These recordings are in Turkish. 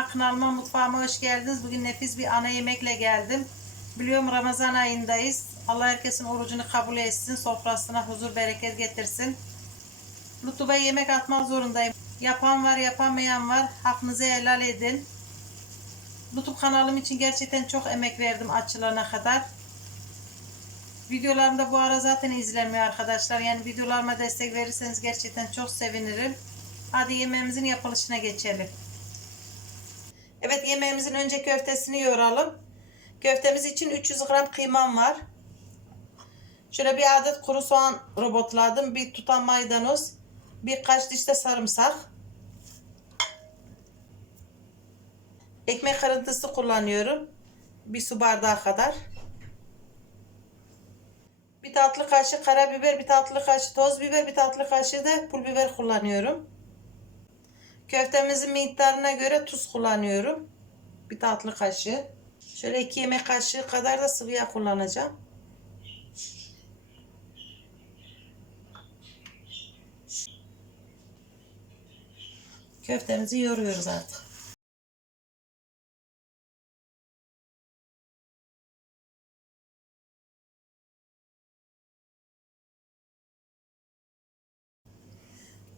merhaba kanalıma mutfağıma hoş geldiniz. Bugün nefis bir ana yemekle geldim. Biliyorum Ramazan ayındayız. Allah herkesin orucunu kabul etsin. Sofrasına huzur bereket getirsin. YouTube'a yemek atmak zorundayım. Yapan var yapamayan var. Hakkınızı helal edin. YouTube kanalım için gerçekten çok emek verdim açılana kadar. Videolarım da bu ara zaten izlenmiyor arkadaşlar. Yani videolarıma destek verirseniz gerçekten çok sevinirim. Hadi yemeğimizin yapılışına geçelim. Evet yemeğimizin önce köftesini yoğuralım. Köftemiz için 300 gram kıymam var. Şöyle bir adet kuru soğan robotladım. Bir tutam maydanoz. Birkaç diş de sarımsak. Ekmek kırıntısı kullanıyorum. Bir su bardağı kadar. Bir tatlı kaşık karabiber, bir tatlı kaşık toz biber, bir tatlı kaşık da pul biber kullanıyorum. Köftemizin miktarına göre tuz kullanıyorum. Bir tatlı kaşığı. Şöyle iki yemek kaşığı kadar da sıvı yağ kullanacağım. Köftemizi yoruyoruz artık.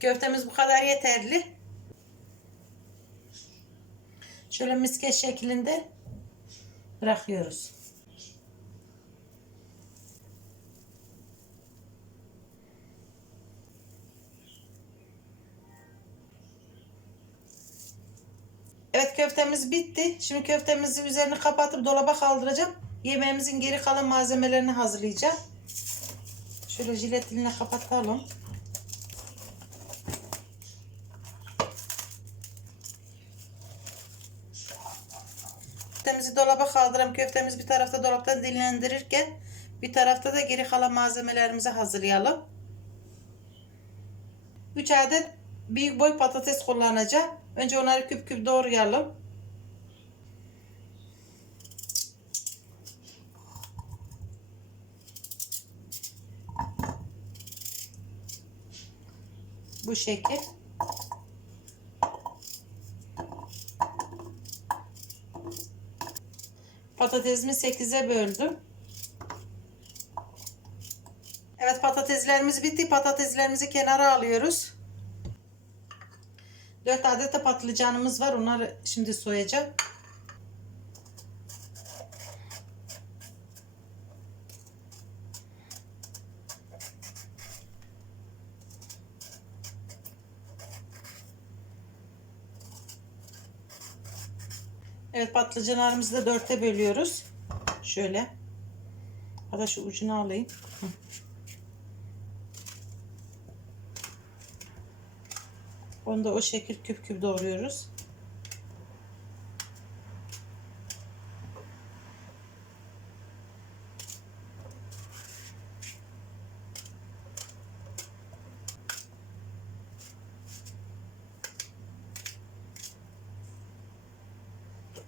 Köftemiz bu kadar yeterli. Şöyle misket şeklinde bırakıyoruz. Evet köftemiz bitti. Şimdi köftemizi üzerini kapatıp dolaba kaldıracağım. Yemeğimizin geri kalan malzemelerini hazırlayacağım. Şöyle jilet eline kapatalım. Köftemizi dolaba kaldıralım. Köftemiz bir tarafta dolaptan dinlendirirken bir tarafta da geri kalan malzemelerimizi hazırlayalım. 3 adet büyük boy patates kullanacağım. Önce onları küp küp doğrayalım. Bu şekil. Patatesimi 8'e böldüm. Evet patateslerimiz bitti. Patateslerimizi kenara alıyoruz. 4 adet de patlıcanımız var. Onları şimdi soyacağım. Evet patlıcanlarımızı da dörtte bölüyoruz. Şöyle. Hatta şu ucunu alayım. Onu da o şekil küp küp doğruyoruz.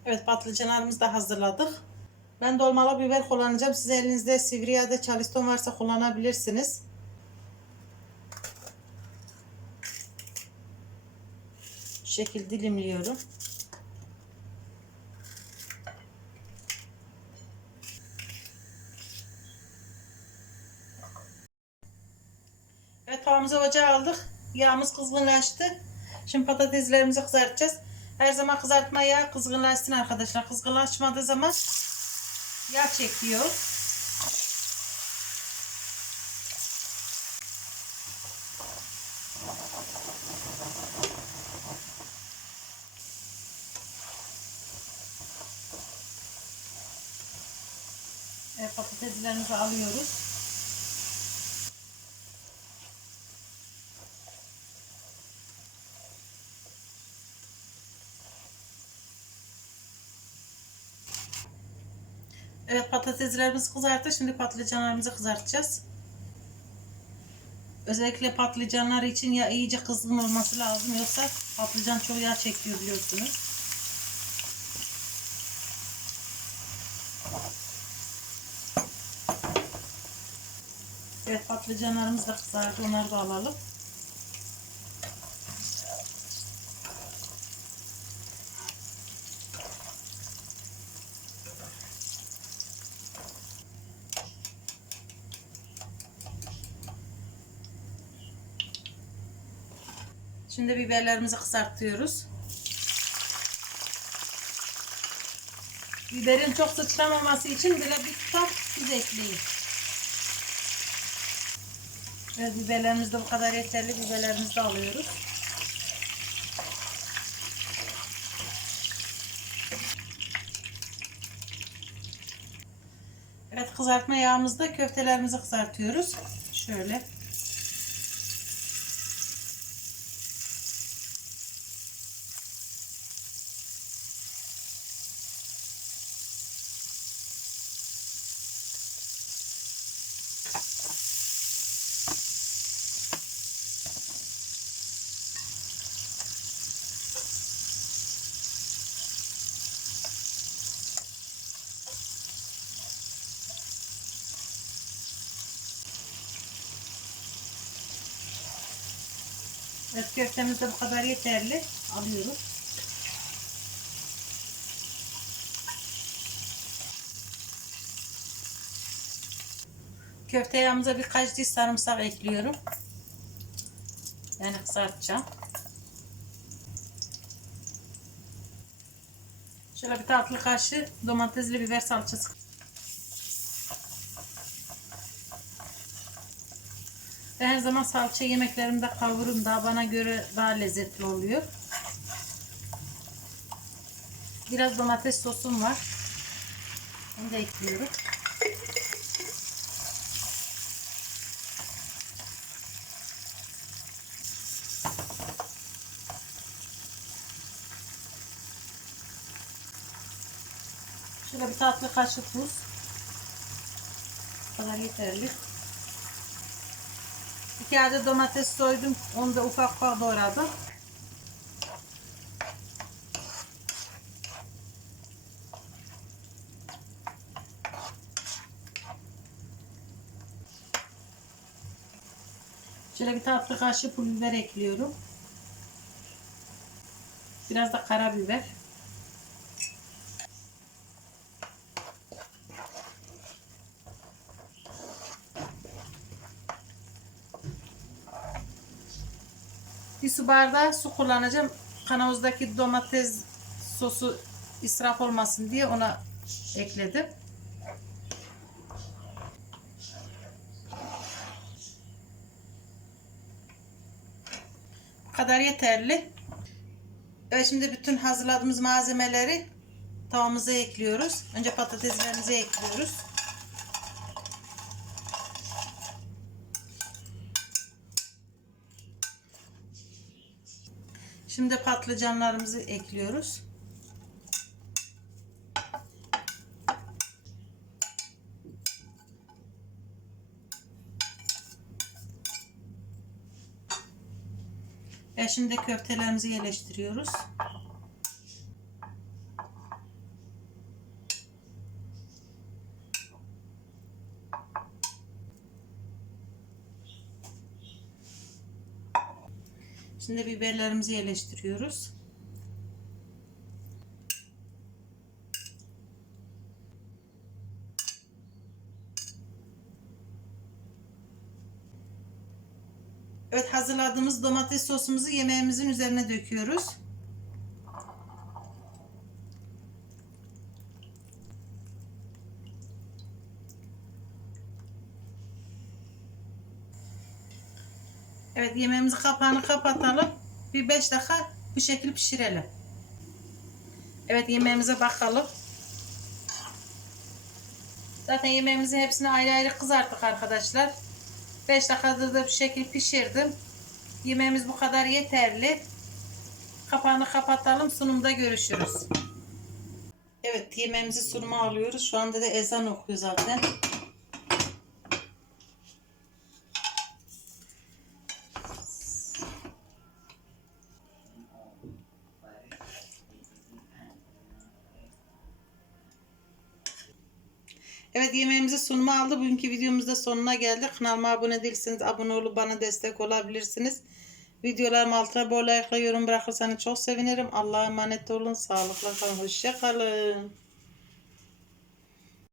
Evet patlıcanlarımızı da hazırladık. Ben dolmalı biber kullanacağım. Siz elinizde sivri ya da charleston varsa kullanabilirsiniz. Şu şekil dilimliyorum. Evet tavamızı ocağa aldık. Yağımız kızgınlaştı. Şimdi patateslerimizi kızartacağız. Her zaman kızartma yağı kızgınlaşsın arkadaşlar. Kızgınlaşmadığı zaman yağ çekiyor. Evet, patateslerimizi alıyoruz. Evet patateslerimiz kızarttı. Şimdi patlıcanlarımızı kızartacağız. Özellikle patlıcanlar için ya iyice kızgın olması lazım yoksa patlıcan çok yağ çekiyor biliyorsunuz. Evet patlıcanlarımız da kızardı. Onları da alalım. Şimdi biberlerimizi kızartıyoruz. Biberin çok sıçramaması için bile bir tutam tuz ekleyin. Evet biberlerimiz de bu kadar yeterli. Biberlerimizi de alıyoruz. Evet kızartma yağımızda köftelerimizi kızartıyoruz. Şöyle. Köftemiz de bu kadar yeterli. Alıyoruz. Köfte yağımıza birkaç diş sarımsak ekliyorum. Yani kızartacağım. Şöyle bir tatlı kaşığı domatesli biber salçası. Ben her zaman salça yemeklerimde kavururum. Daha bana göre daha lezzetli oluyor. Biraz domates sosum var. Onu da ekliyorum. Şöyle bir tatlı kaşık tuz. Bu kadar yeterli. İki adet domates soydum. Onu da ufak ufak doğradım. Şöyle bir tatlı kaşığı pul biber ekliyorum. Biraz da karabiber. Bir su bardağı su kullanacağım. Kanavuzdaki domates sosu israf olmasın diye ona ekledim. Kadar yeterli. Evet şimdi bütün hazırladığımız malzemeleri tavamıza ekliyoruz. Önce patateslerimizi ekliyoruz. Şimdi patlıcanlarımızı ekliyoruz. Ve şimdi köftelerimizi yerleştiriyoruz. Şimdi biberlerimizi yerleştiriyoruz. Evet hazırladığımız domates sosumuzu yemeğimizin üzerine döküyoruz. Evet yemeğimizi kapağını kapatalım. Bir 5 dakika bu şekil pişirelim. Evet yemeğimize bakalım. Zaten yemeğimizin hepsini ayrı ayrı kızarttık arkadaşlar. 5 dakikada da bu şekil pişirdim. Yemeğimiz bu kadar yeterli. Kapağını kapatalım. Sunumda görüşürüz. Evet yemeğimizi sunuma alıyoruz. Şu anda da ezan okuyor zaten. Evet yemeğimizi sunuma aldı. Bugünkü videomuzda sonuna geldik. Kanalıma abone değilseniz abone olup bana destek olabilirsiniz. Videolarım altına bol like yorum bırakırsanız çok sevinirim. Allah'a emanet olun. Sağlıkla kalın. Hoşça kalın.